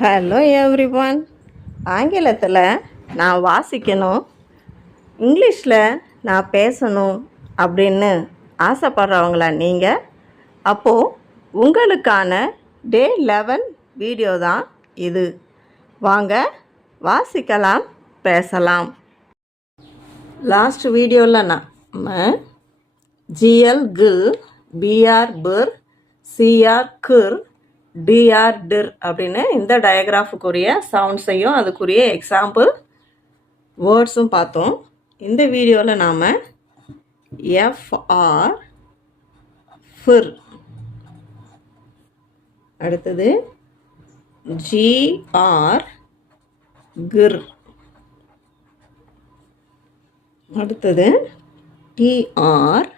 Hello every one ஆங்கிலத்தில் நான் வாசிக்கணும் இங்கிலீஷில் நான் பேசணும் அப்படின்னு ஆசைப்படுறவங்களா நீங்கள் அப்போது உங்களுக்கான டே லெவன் வீடியோ தான் இது. வாங்க வாசிக்கலாம் பேசலாம். லாஸ்ட் வீடியோவில் நம்ம G L gil P R pir C R kir T R tir அப்படின்னு இந்த டயக்ராஃபுக்குரிய சவுண்ட்ஸையும் அதுக்குரிய எக்ஸாம்பிள் வேர்ட்ஸும் பார்த்தோம். இந்த வீடியோவில் நாம் எஃப்ஆர் ஃபிர் அடுத்தது ஜிஆர் கிர் அடுத்தது டிஆர்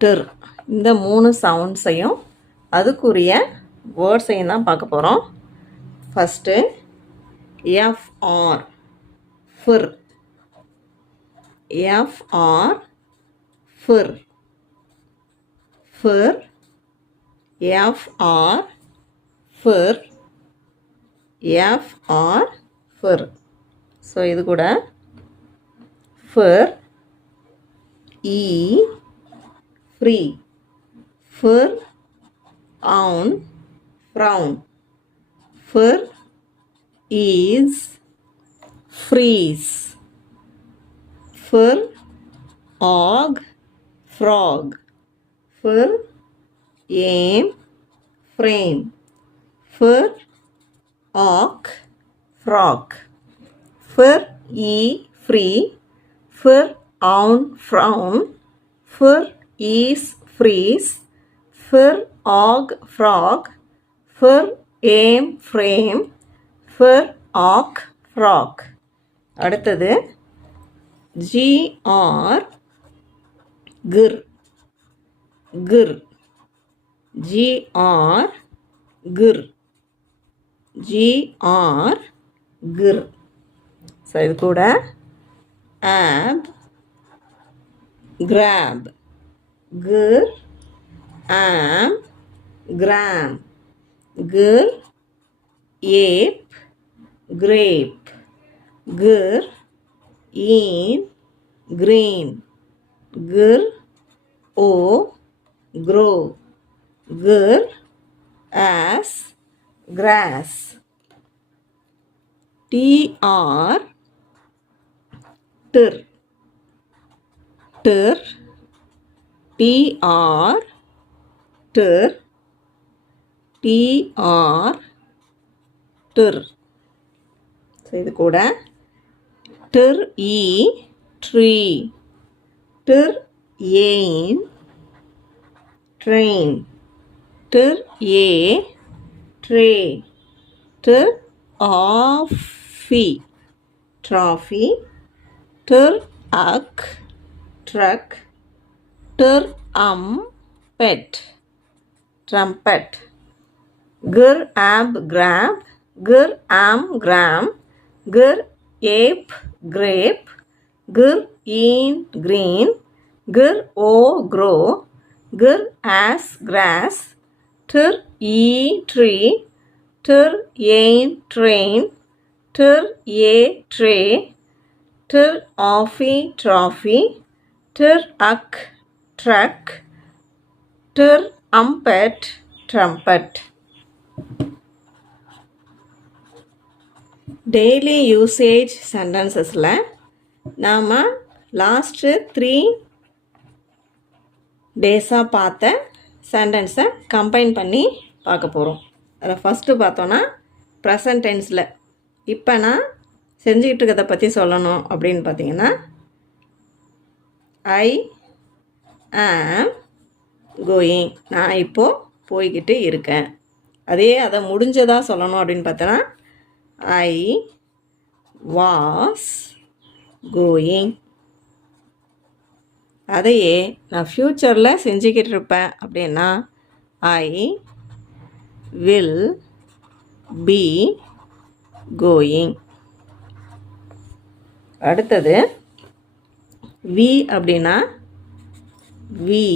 டிர் இந்த மூணு சவுண்ட்ஸையும் அதுக்குரிய வேர்ட்ஸையும் தான் பார்க்க போகிறோம் first F R fir F R fir fir F R fir F R fir so இது கூட fir e free Fur, on frown. Fur, is freeze. Fur, og frog. Fur, aim frame. Fur, ok frog. Fur, e free. Fur, on frown. Fur, is freeze. Fir og frog fir ame frame fir og frog அடுத்தது G R gir gir G R gir G R gir so இது கூட ab grab gir am, gram. Gir, ape, grape. Gir, in, green. girl o, grow. Gir, as, grass. T R tir tr T R tir T R tir so இது கூட tir e tree tir ain train tir a tray tir ophy trophy tir uck truck tir um pet trumpet. Gir ab grab. Gir am gram. Gir ape grape. Gir in green. Gir o grow. Gir as grass. Tir e tree. Tir ain train. Tir a tray. Tir offy trophy. Tir uck truck. Tir umpet trumpet daily usage சென்டென்சஸில் நாம் last three டேஸாக பார்த்த சென்டென்ஸை combine பண்ணி பார்க்க போகிறோம் அதில் first பார்த்தோன்னா present டென்ஸில் இப்போ நான் செஞ்சுக்கிட்டு இருக்கிறத பற்றி சொல்லணும் அப்படின்னு பார்த்தீங்கன்னா ஐ ஆம் கோயிங் நான் இப்போது போய்கிட்டு இருக்கேன். அதே அதை முடிஞ்சதாக சொல்லணும் அப்படின்னு பார்த்தோன்னா ஐ வாஸ் கோயிங் அதையே நான் ஃப்யூச்சரில் செஞ்சுக்கிட்டு இருப்பேன் அப்படின்னா ஐ வில் பி கோயிங் அடுத்தது வி அப்படின்னா வி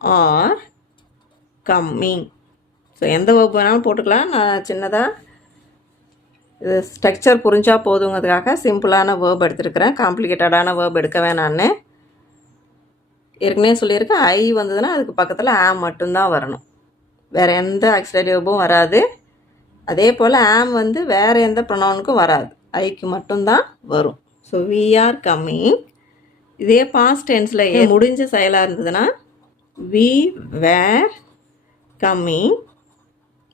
ஆர் கம்மிங் ஸோ எந்த வேர்ப் வேணாலும் போட்டுக்கலாம். நான் சின்னதாக இது ஸ்ட்ரக்சர் புரிஞ்சால் போதுங்கிறதுக்காக சிம்பிளான வேர்ப் எடுத்துருக்கிறேன். காம்ப்ளிகேட்டடான வேர்ப் எடுக்க வேணான்னு ஏற்கனவே சொல்லியிருக்கேன் ஐ வந்ததுன்னா அதுக்கு பக்கத்தில் ஆம் மட்டும்தான் வரணும். வேறு எந்த ஆக்சிலரி வேர்பும் வராது. அதே போல் ஆம் வந்து வேறு எந்த ப்ரொனவுனுக்கும் வராது. ஐக்கு மட்டும்தான் வரும். ஸோ வி ஆர் கம்மிங் இதே பாஸ்ட் டென்ஸில் முடிஞ்ச செயலாக இருந்ததுன்னா வி வேர் கம்மிங்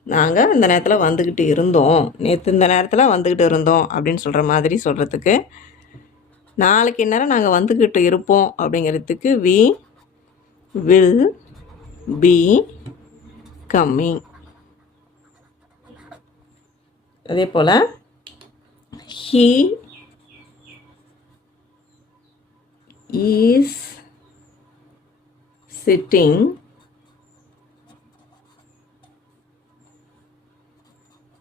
நாங்கள் இந்த நேரத்தில் வந்துக்கிட்டு இருந்தோம். நேற்று இந்த நேரத்தில் வந்துக்கிட்டு இருந்தோம் அப்படின்னு சொல்கிற மாதிரி சொல்கிறதுக்கு நாளைக்கு நேரம் நாங்கள் வந்துக்கிட்டு இருப்போம் அப்படிங்கிறதுக்கு வி வில் பி கம்மிங் அதே போல் he is sitting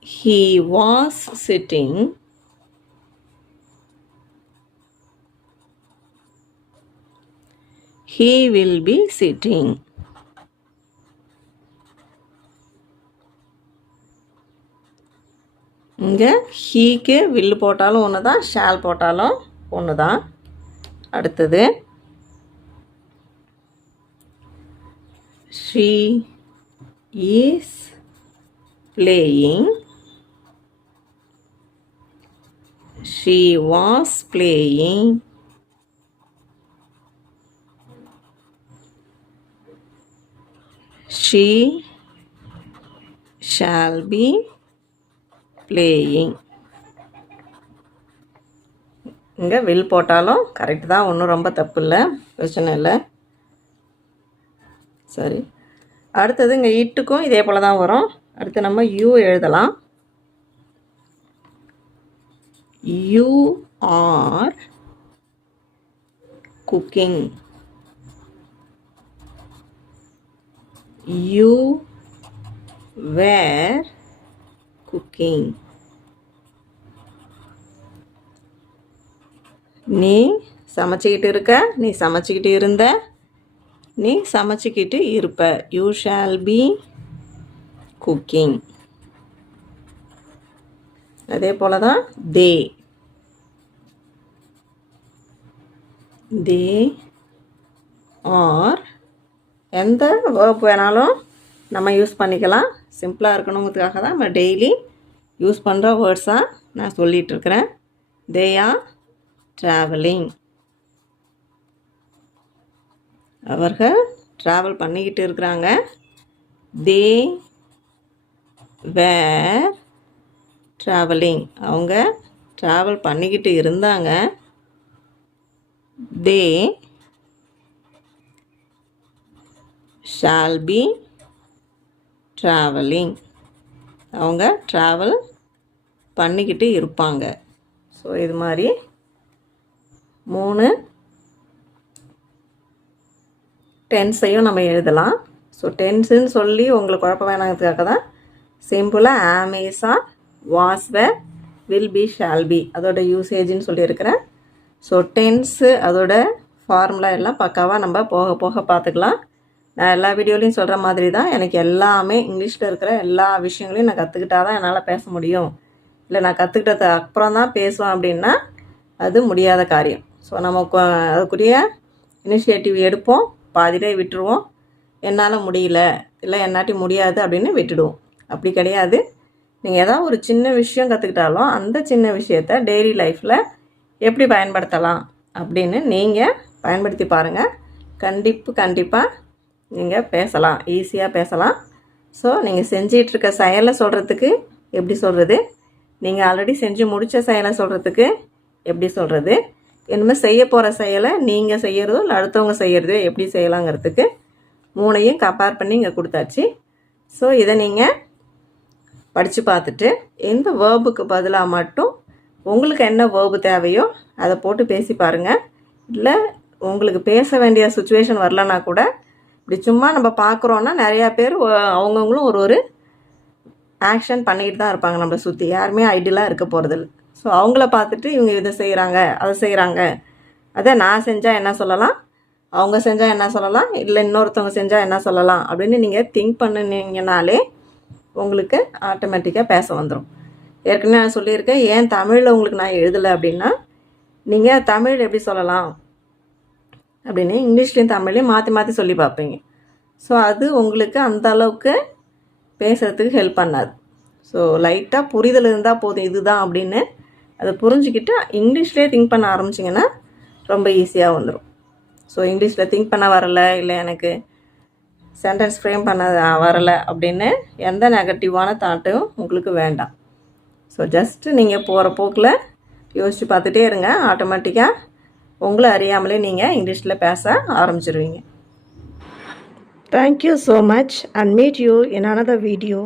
he was sitting. He will be sitting. இங்கே ஹீக்கு வில்லு போட்டாலும் ஒன்று தான் ஷால் போட்டாலும் ஒன்று தான் அடுத்தது she is playing. She was playing. She shall be playing. இங்கே வில் போட்டாலும் கரெக்ட் தான். ஒன்றும் ரொம்ப தப்பு இல்லை. பிரச்சனை இல்லை. சரி. அடுத்தது இங்கே இட்டுக்கும் இதே போல் தான் வரும். அடுத்து நம்ம யூ எழுதலாம். You are cooking you were cooking நீ சமைச்சிக்கிட்டு இருக்க நீ சமைச்சிக்கிட்டு இருந்த நீ சமைச்சிக்கிட்டு இருப்ப. யூ ஷால் பி குக்கிங் அதே போல் தான் தே தே ஆர் எந்த வேர்ப் வேணாலும் நம்ம யூஸ் பண்ணிக்கலாம். சிம்பிளாக இருக்கணுங்கிறதுக்காக தான் நம்ம டெய்லி யூஸ் பண்ணுற வேர்ட்ஸாக நான் சொல்லிகிட்ருக்கிறேன் தே ஆர் ட்ராவலிங் அவர்கள் ட்ராவல் பண்ணிக்கிட்டு இருக்கிறாங்க. தே வேர் ட்ராவலிங் அவங்க ட்ராவல் பண்ணிக்கிட்டு இருந்தாங்க. தே ஷால் பி ட்ராவலிங் அவங்க ட்ராவல் பண்ணிக்கிட்டு இருப்பாங்க. ஸோ இது மாதிரி மூணு டென்ஸையும் நம்ம எழுதலாம். ஸோ டென்ஸுன்னு சொல்லி உங்களுக்கு குழப்பம் வேணாங்கிறதுக்காக தான் சிம்பிளாக am is are was were will be shall be அதோட யூசேஜ்னு சொல்லியிருக்கிறேன். ஸோ டென்ஸு அதோட ஃபார்முலா எல்லாம் பக்காவாக நம்ம போக போக பார்த்துக்கலாம். நான் எல்லா வீடியோலையும் சொல்கிற மாதிரி தான் எனக்கு எல்லாமே இங்கிலீஷில் இருக்கிற எல்லா விஷயங்களையும் நான் கற்றுக்கிட்டா தான் என்னால் பேச முடியும். இல்லை நான் கற்றுக்கிட்டது அப்புறம் தான் பேசுவேன் அப்படின்னா அது முடியாத காரியம். ஸோ நம்ம கொ- அதுக்குரிய இனிஷியேட்டிவ் எடுப்போம். பாதியிலே விட்டுருவோம். என்னால் முடியல. இல்லை என்னாட்டி முடியாது அப்படின்னு விட்டுடுவோம். அப்படி கிடையாது. நீங்கள் ஏதாவது ஒரு சின்ன விஷயம் கற்றுக்கிட்டாலும் அந்த சின்ன விஷயத்த டெய்லி லைஃப்பில் எப்படி பயன்படுத்தலாம் அப்படின்னு நீங்கள் பயன்படுத்தி பாருங்கள் கண்டிப்பு கண்டிப்பாக நீங்கள் பேசலாம். ஈஸியாக பேசலாம். ஸோ நீங்கள் செஞ்சிகிட்ருக்க செயலை சொல்கிறதுக்கு எப்படி சொல்கிறது நீங்கள் ஆல்ரெடி செஞ்சு முடித்த செயலை சொல்கிறதுக்கு எப்படி சொல்கிறது இனிமேல் செய்ய போகிற செயலை நீங்கள் செய்கிறதோ இல்லை அடுத்தவங்க செய்கிறதோ எப்படி செய்யலாங்கிறதுக்கு மூணையும் கம்பேர் பண்ணி இங்கே கொடுத்தாச்சு. ஸோ இதை நீங்கள் படித்து பார்த்துட்டு எந்த வேர்புக்கு பதிலாக மட்டும் உங்களுக்கு என்ன வேர்பு தேவையோ அதை போட்டு பேசி பாருங்கள் இல்லை உங்களுக்கு பேச வேண்டிய சுச்சுவேஷன் வரலன்னா கூட இப்படி சும்மா நம்ம பார்க்குறோன்னா நிறையா பேர் அவங்கவுங்களும் ஒரு ஒரு ஆக்ஷன் பண்ணிக்கிட்டு தான் இருப்பாங்க. நம்மளை சுற்றி யாருமே ஐடியலாக இருக்க போகிறதில்ல ஸோ அவங்கள பார்த்துட்டு இவங்க இதை செய்கிறாங்க அதை செய்கிறாங்க அதை நான் செஞ்சால் என்ன சொல்லலாம்? அவங்க செஞ்சால் என்ன சொல்லலாம்? இல்லை இன்னொருத்தவங்க செஞ்சால் என்ன சொல்லலாம்? அப்படின்னு நீங்கள் திங்க் பண்ணினீங்கனாலே உங்களுக்கு ஆட்டோமேட்டிக்காக பேச வந்துடும் ஏற்கனவே நான் சொல்லியிருக்கேன் ஏன் தமிழில் உங்களுக்கு நான் எழுதலை அப்படின்னா நீங்கள் தமிழ் எப்படி சொல்லலாம்? அப்படின்னு இங்கிலீஷ்லேயும் தமிழ்லையும் மாற்றி மாற்றி சொல்லி பார்ப்பீங்க. ஸோ அது உங்களுக்கு அந்த அளவுக்கு பேசுகிறதுக்கு ஹெல்ப் பண்ணாது. ஸோ லைட்டாக புரிதல் இருந்தால் போதும் இதுதான் அப்படின்னு அதை புரிஞ்சுக்கிட்டு இங்கிலீஷ்லேயே திங்க் பண்ண ஆரம்பிச்சிங்கன்னா ரொம்ப ஈஸியாக வந்துடும் ஸோ இங்கிலீஷில் திங்க் பண்ண வரல இல்லை எனக்கு சென்டென்ஸ் ஃப்ரேம் பண்ண வரலை அப்படின்னு எந்த நெகட்டிவான தாட்டும் உங்களுக்கு வேண்டாம். ஸோ ஜஸ்ட்டு நீங்கள் போகிற போக்கில் யோசித்து பார்த்துட்டே இருங்க. ஆட்டோமேட்டிக்காக உங்களை அறியாமலே நீங்கள் இங்கிலீஷில் பேச ஆரம்பிச்சிருவீங்க. Thank you so much and meet you you in video.